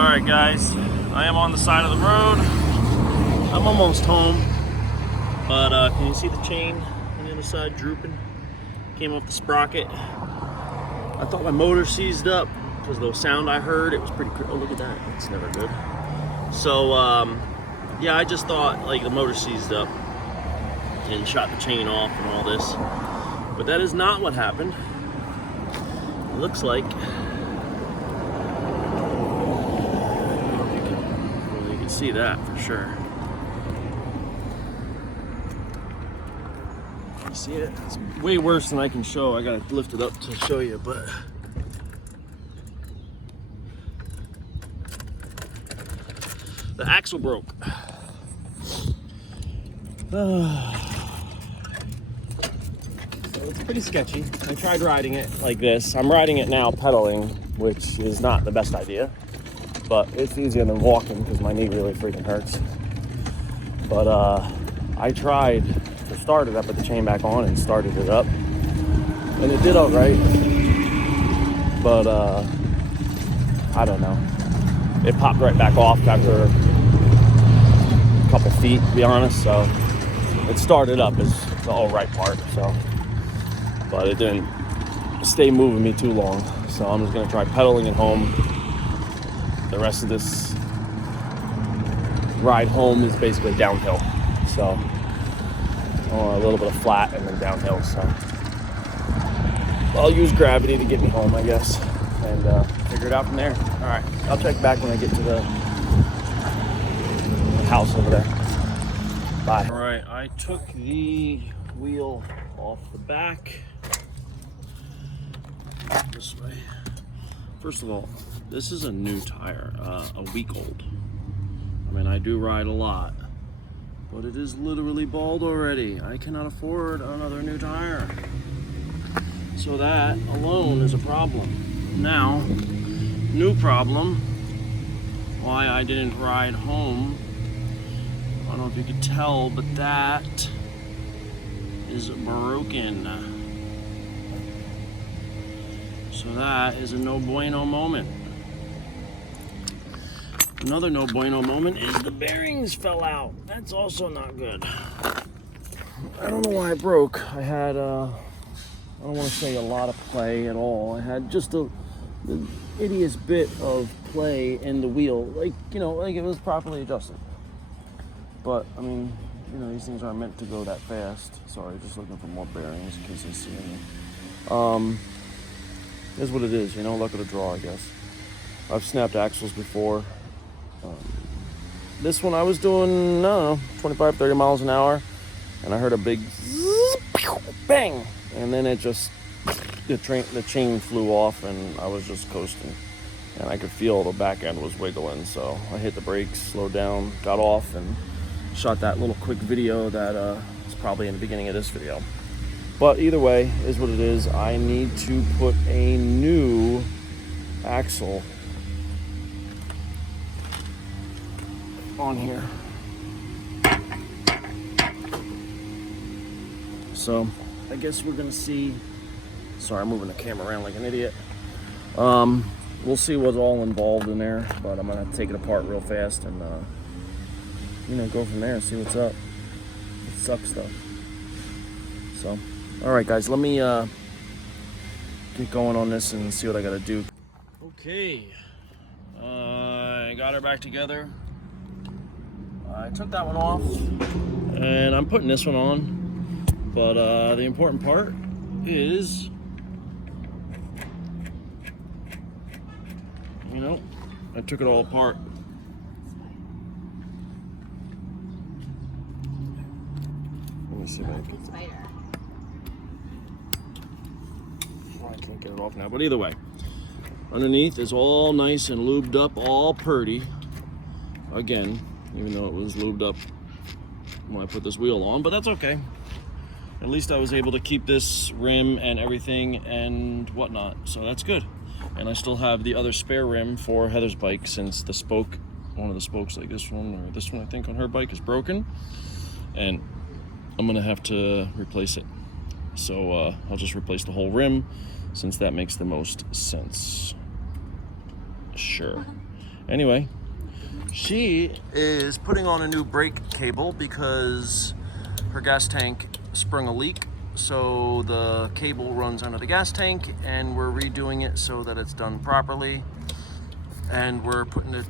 Alright guys, I am on the side of the road. I'm almost home, but can you see the chain on the other side drooping? Came off the sprocket. I thought my motor seized up because the sound I heard, it was pretty oh look at that, it's never good. So yeah, I just thought like the motor seized up and shot the chain off and all this, but that is not what happened. It looks like see that for sure. You see it? It's way worse than I can show. I gotta lift it up to show you, but the axle broke. So it's pretty sketchy. I tried riding it like this. I'm riding it now pedaling, which is not the best idea. But it's easier than walking because my knee really freaking hurts. But I tried to start it up, put the chain back on and started it up. And it did all right. But I don't know. It popped right back off after a couple feet, to be honest. So it started up is the all right part. So, but it didn't stay moving me too long. So I'm just gonna try pedaling it home. The rest of this ride home is basically downhill. So a little bit of flat and then downhill. So I'll use gravity to get me home, I guess, and figure it out from there. All right, I'll check back when I get to the house over there. Bye. All right, I took the wheel off the back this way. First of all, this is a new tire, a week old. I mean, I do ride a lot, but it is literally bald already. I cannot afford another new tire. So that alone is a problem. Now, new problem, why I didn't ride home. I don't know if you could tell, but that is broken. So that is a no bueno moment. Another no bueno moment is the bearings fell out. That's also not good. I don't know why it broke. I had, I don't want to say a lot of play at all. I had just the ittiest bit of play in the wheel. Like, you know, like it was properly adjusted. But, I mean, you know, these things aren't meant to go that fast. Sorry, just looking for more bearings in case I see any. Is what it is, you know, luck of the draw, I guess. I've snapped axles before. This one I was doing, I don't know, 25, 30 miles an hour, and I heard a big bang, and then it just, the chain flew off, and I was just coasting, and I could feel the back end was wiggling, so I hit the brakes, slowed down, got off, and shot that little quick video that is probably in the beginning of this video. But either way, is what it is. I need to put a new axle on here. So I guess we're gonna see. Sorry, I'm moving the camera around like an idiot. We'll see what's all involved in there, but I'm gonna take it apart real fast and you know, go from there and see what's up. It sucks though. So all right, guys, let me get going on this and see what I gotta do. Okay, I got her back together. I took that one off, and I'm putting this one on. But the important part is, you know, I took it all apart. Let me see if I can. I can't get it off now, but either way, underneath is all nice and lubed up, all purty. Again, even though it was lubed up when I put this wheel on, but that's okay. At least I was able to keep this rim and everything and whatnot, so that's good. And I still have the other spare rim for Heather's bike, since the spoke, one of the spokes like this one or this one I think on her bike is broken, and I'm gonna have to replace it. So I'll just replace the whole rim, since that makes the most sense. Sure. Anyway, she is putting on a new brake cable because her gas tank sprung a leak. So the cable runs under the gas tank, and we're redoing it so that it's done properly. And we're putting the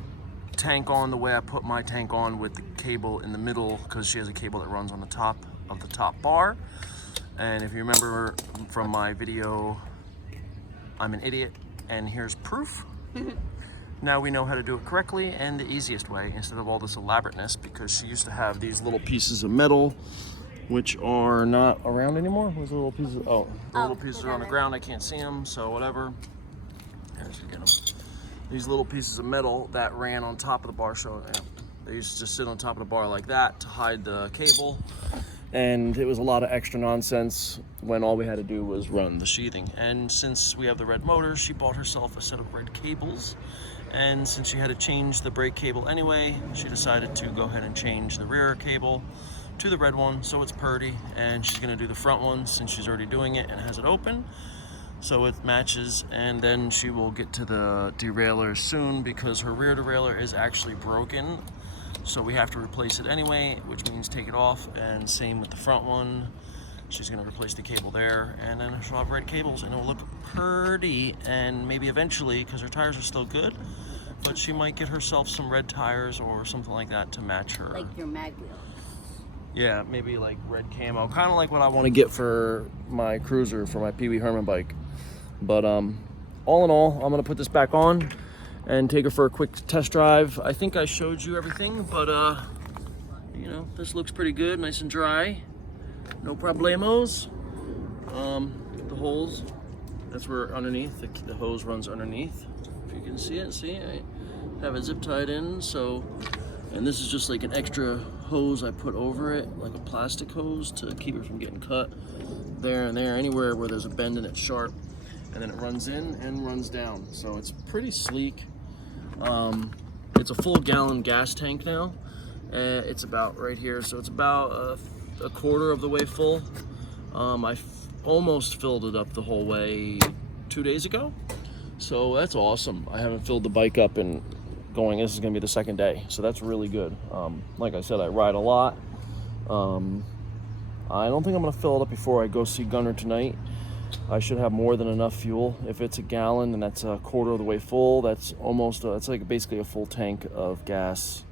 tank on the way I put my tank on, with the cable in the middle, because she has a cable that runs on the top of the top bar. And if you remember from my video, I'm an idiot, and here's proof. Now we know how to do it correctly and the easiest way, instead of all this elaborateness, because she used to have these little pieces of metal which are not around anymore. Those little pieces, the little pieces are on the ground. I can't see them, so whatever. There she get them. These little pieces of metal that ran on top of the bar, so they used to just sit on top of the bar like that to hide the cable. And it was a lot of extra nonsense when all we had to do was run the sheathing. And since we have the red motor, she bought herself a set of red cables. And since she had to change the brake cable anyway, she decided to go ahead and change the rear cable to the red one, so it's purdy. And she's gonna do the front one since she's already doing it and has it open, so it matches. And then she will get to the derailleur soon, because her rear derailleur is actually broken. So we have to replace it anyway, which means take it off, and same with the front one. She's gonna replace the cable there, and then she'll have red cables, and it will look pretty. And maybe eventually, because her tires are still good, but she might get herself some red tires or something like that to match her. Like your mag wheels. Yeah, maybe like red camo, kind of like what I want to get for my cruiser, for my Pee Wee Herman bike. But all in all, I'm gonna put this back on and take her for a quick test drive. I think I showed you everything, but you know, this looks pretty good, nice and dry, no problemos. The holes, that's where underneath the hose runs underneath. If you can see it, I have it zip tied in. So, and this is just like an extra hose I put over it, like a plastic hose, to keep it from getting cut there and there, anywhere where there's a bend and it's sharp. And then it runs in and runs down, so it's pretty sleek. It's a full gallon gas tank now. It's about right here, so it's about a quarter of the way full. I almost filled it up the whole way 2 days ago, so that's awesome. I haven't filled the bike up and going. This is gonna be the second day, so that's really good. Like I said, I ride a lot. I don't think I'm gonna fill it up before I go see Gunner tonight. I should have more than enough fuel. If it's a gallon and that's a quarter of the way full, that's almost it's like basically a full tank of gas.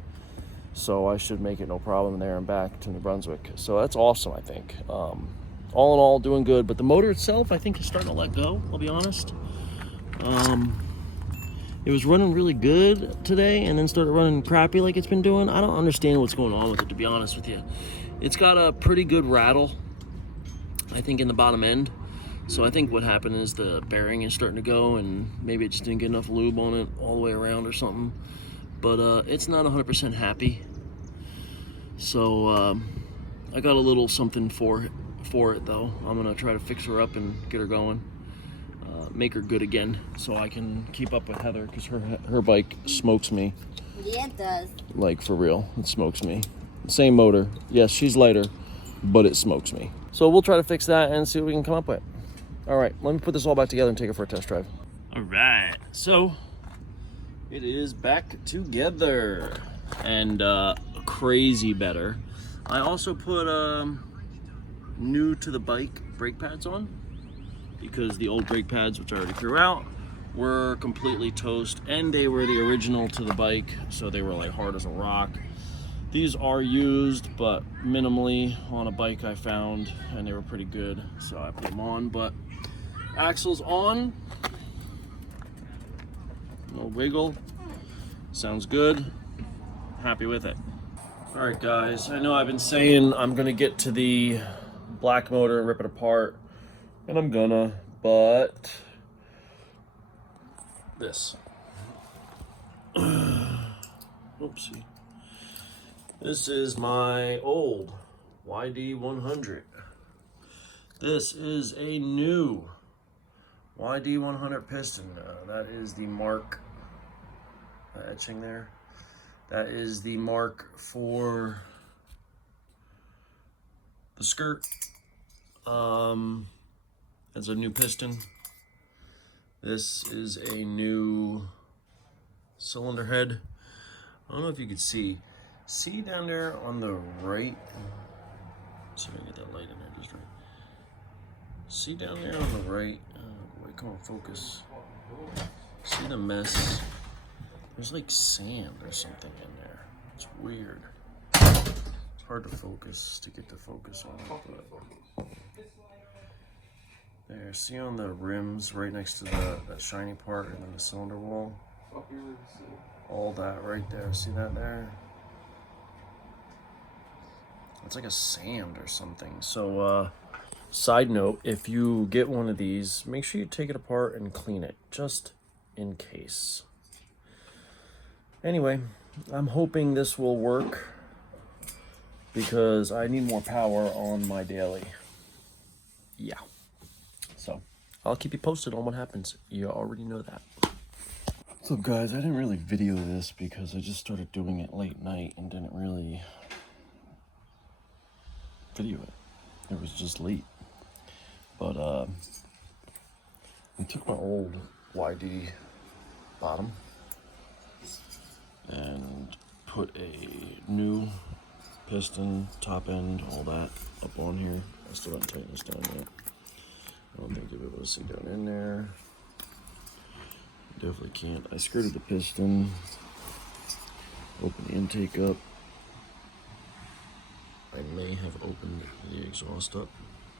So I should make it no problem there and back to New Brunswick. So that's awesome, I think. All in all, doing good. But the motor itself, I think, is starting to let go, I'll be honest. It was running really good today and then started running crappy like it's been doing. I don't understand what's going on with it, to be honest with you. It's got a pretty good rattle, I think, in the bottom end. So I think what happened is the bearing is starting to go, and maybe it just didn't get enough lube on it all the way around or something. But it's not 100% happy. So I got a little something for it though. I'm gonna try to fix her up and get her going, make her good again, so I can keep up with Heather, because her bike smokes me. Yeah, it does. Like, for real, it smokes me. Same motor. Yes, she's lighter, but it smokes me. So we'll try to fix that and see what we can come up with. All right, let me put this all back together and take it for a test drive. All right, so it is back together, and crazy better. I also put new to the bike brake pads on, because the old brake pads, which I already threw out, were completely toast, and they were the original to the bike, so they were like hard as a rock. These are used, but minimally on a bike I found, and they were pretty good, so I put them on. But axles on, no wiggle, sounds good, happy with it. All right, guys, I know I've been saying I'm gonna get to the black motor and rip it apart, and I'm gonna, but this. Oopsie. This is my old yd100. This is a new yd100 piston. That is the mark, etching there. That is the mark for the skirt. It's a new piston. This is a new cylinder head. I don't know if you can see down there on the right. Let's see if I can get that light in there just right. See down there on the right. Boy, come on, focus. See the mess? There's like sand or something in there. It's weird. It's hard to focus, to get the focus on it, but there, see on the rims right next to that shiny part and then the cylinder wall? All that right there, see that there? It's like a sand or something. So, side note, if you get one of these, make sure you take it apart and clean it, just in case. Anyway, I'm hoping this will work because I need more power on my daily. Yeah. So, I'll keep you posted on what happens. You already know that. So guys, I didn't really video this because I just started doing it late night and didn't really video it. It was just late. But I took my old YD bottom and put a new piston, top end, all that up on here. I still haven't tightened this down yet. I don't think you'll be able to see down in there. Definitely can't. I skirted the piston, opened the intake up. I may have opened the exhaust up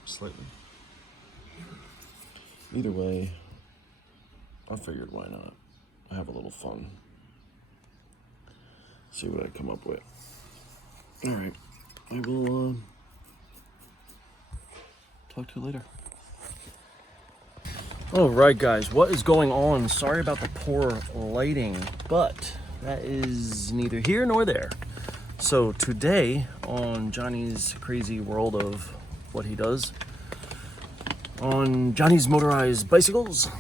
slightly. Either way, I figured why not. I have a little fun. See what I come up with. All right, I will talk to you later. All right, guys, what is going on? Sorry about the poor lighting, but that is neither here nor there. So today on Johnny's crazy world of what he does, on Johnny's Motorized Bicycles,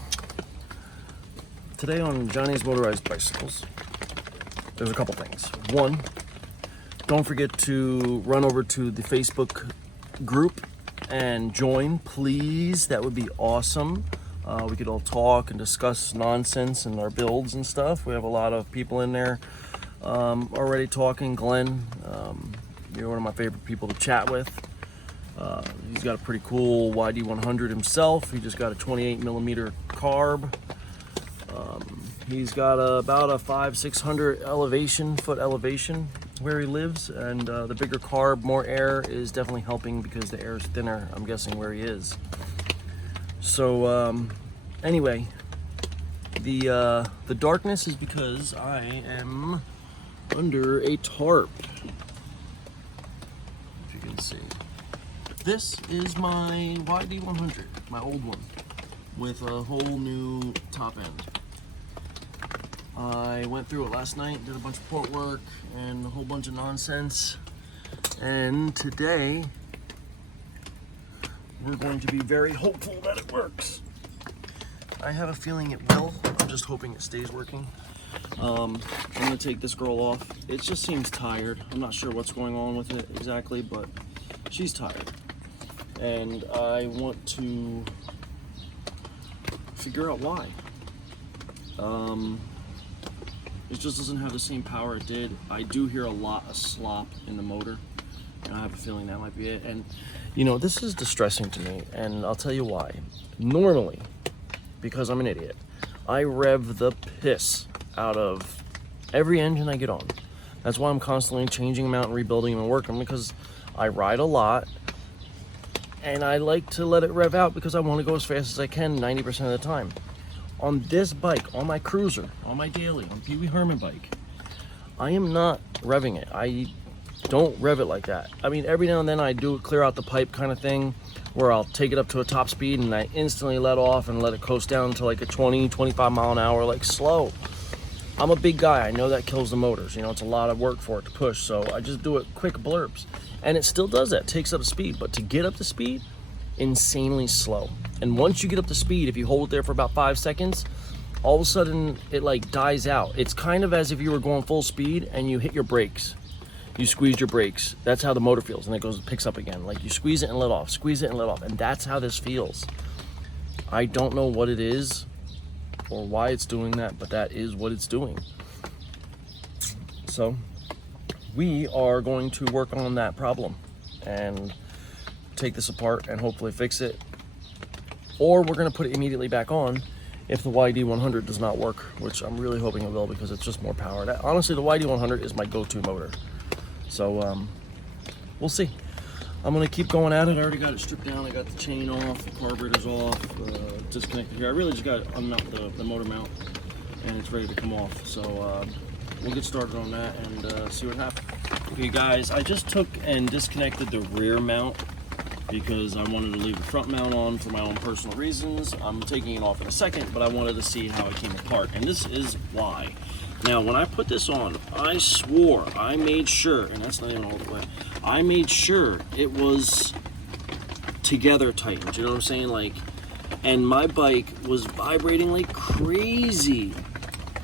today on Johnny's Motorized Bicycles, there's a couple things. One, don't forget to run over to the Facebook group and join, please. That would be awesome. We could all talk and discuss nonsense and our builds and stuff. We have a lot of people in there already talking. Glenn, you're one of my favorite people to chat with. He's got a pretty cool yd100 himself. He just got a 28mm carb. He's got about a 500-600 foot elevation where he lives, and the bigger carb, more air is definitely helping because the air is thinner, I'm guessing, where he is. So anyway, the darkness is because I am under a tarp, if you can see. This is my yd100, my old one, with a whole new top end. I went through it last night, did a bunch of port work and a whole bunch of nonsense, and today we're going to be very hopeful that it works. I have a feeling it will. I'm just hoping it stays working. I'm gonna take this girl off. It just seems tired. I'm not sure what's going on with it exactly, but she's tired. And I want to figure out why. It just doesn't have the same power it did. I do hear a lot of slop in the motor, and I have a feeling that might be it. And you know, this is distressing to me, and I'll tell you why. Normally, because I'm an idiot, I rev the piss out of every engine I get on. That's why I'm constantly changing them out and rebuilding them and working, because I ride a lot, and I like to let it rev out because I want to go as fast as I can 90% of the time. On this bike, on my cruiser, on my daily, on Pee Wee Herman bike, I am not revving it. I don't rev it like that. I mean, every now and then I do a clear out the pipe kind of thing, where I'll take it up to a top speed and I instantly let off and let it coast down to like a 20, 25 mile an hour, like slow. I'm a big guy. I know that kills the motors. You know, it's a lot of work for it to push. So I just do it quick blurbs. And it still does that, takes up speed. But to get up to speed, insanely slow. And once you get up to speed, if you hold it there for about 5 seconds, all of a sudden it like dies out. It's kind of as if you were going full speed and you hit your brakes. You squeeze your brakes. That's how the motor feels, and it goes, picks up again. Like you squeeze it and let off, squeeze it and let off, and that's how this feels. I don't know what it is or why it's doing that, but that is what it's doing. So we are going to work on that problem and take this apart and hopefully fix it. Or we're gonna put it immediately back on if the yd100 does not work, which I'm really hoping it will because it's just more power. Honestly, the yd100 is my go-to motor. So we'll see. I'm gonna keep going at it. I already got it stripped down. I got the chain off, the carburetor's off, disconnected here. I really just got to unnut the motor mount and it's ready to come off. So we'll get started on that and see what happens. Okay guys, I just took and disconnected the rear mount because I wanted to leave the front mount on for my own personal reasons. I'm taking it off in a second, but I wanted to see how it came apart, and this is why. Now, when I put this on, I swore, I made sure, and that's not even all the way, I made sure it was together tightened, you know what I'm saying? Like, and my bike was vibrating like crazy,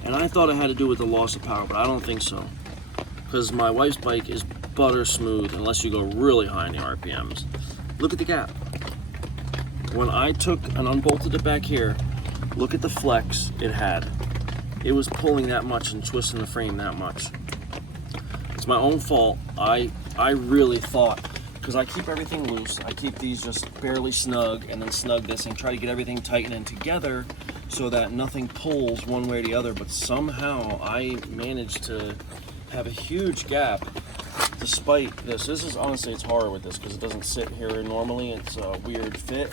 and I thought it had to do with the loss of power, but I don't think so, because my wife's bike is butter smooth unless you go really high in the RPMs. Look at the gap. When I took and unbolted it back here, look at the flex it had. It was pulling that much and twisting the frame that much. It's my own fault. I really thought, because I keep everything loose, I keep these just barely snug and then snug this and try to get everything tightened and together so that nothing pulls one way or the other, but somehow I managed to have a huge gap despite this. This is honestly, it's hard with this because it doesn't sit here normally. It's a weird fit.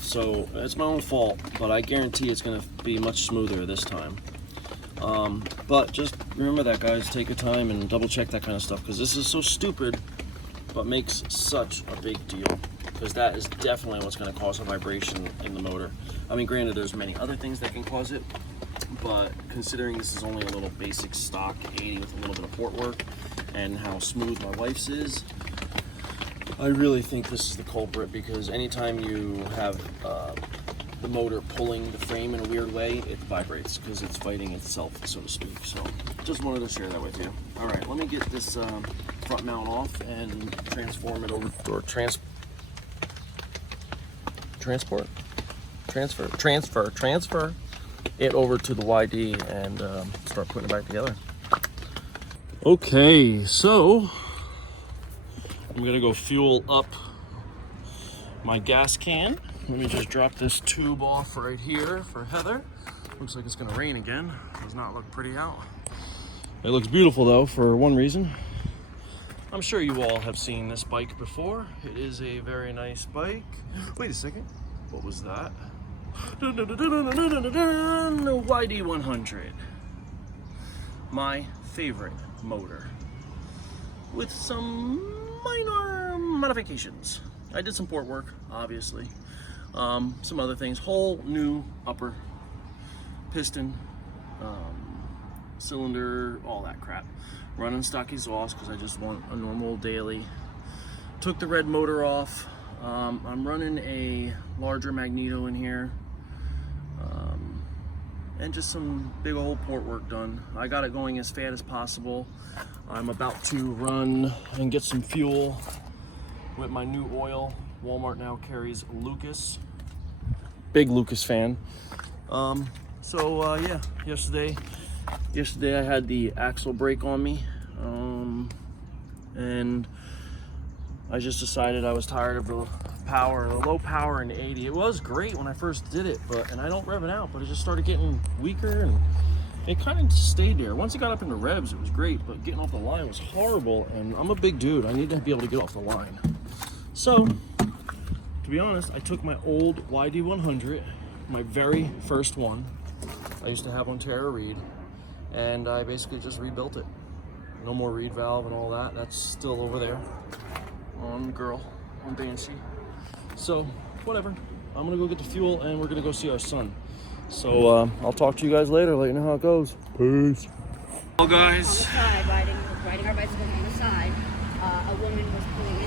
So it's my own fault, but I guarantee it's gonna be much smoother this time. But just remember that, guys, take your time and double check that kind of stuff, because this is so stupid but makes such a big deal, because that is definitely what's going to cause a vibration in the motor. I mean, granted, there's many other things that can cause it, but considering this is only a little basic stock 80 with a little bit of port work and how smooth my wife's is, I really think this is the culprit, because anytime you have the motor pulling the frame in a weird way, it vibrates because it's fighting itself, so to speak. So just wanted to share that with you. All right, let me get this front mount off and transform it over, or transfer it over to the YD and start putting it back together. Okay, so I'm gonna go fuel up my gas can. Let me just drop this tube off right here for Heather. Looks like it's gonna rain again. Does not look pretty out. It looks beautiful though, for one reason. I'm sure you all have seen this bike before. It is a very nice bike. Wait a second, what was that? yd100. My favorite motor, with some minor modifications. I did some port work, obviously. Some other things, whole new upper piston, cylinder, all that crap. Running stock exhaust because I just want a normal daily. Took the red motor off. I'm running a larger magneto in here, and just some big old port work done. I got it going as fast as possible. I'm about to run and get some fuel with my new oil. Walmart now carries Lucas. Big Lucas fan. Yeah, yesterday I had the axle brake on me, and I just decided I was tired of the low power in the 80. It was great when I first did it, and I don't rev it out, but it just started getting weaker, and it kind of stayed there. Once it got up into revs, it was great, but getting off the line was horrible, and I'm a big dude. I need to be able to get off the line. So, to be honest, I took my old yd100, my very first one. I used to have on Tara Reed, and I basically just rebuilt it. No more reed valve and all that. That's still over there on the girl, on Banshee. So, whatever. I'm gonna go get the fuel and we're gonna go see our son. So, I'll talk to you guys later, let you know how it goes. Peace. Well, guys. On the side, riding our bicycle on the side, a woman was pulling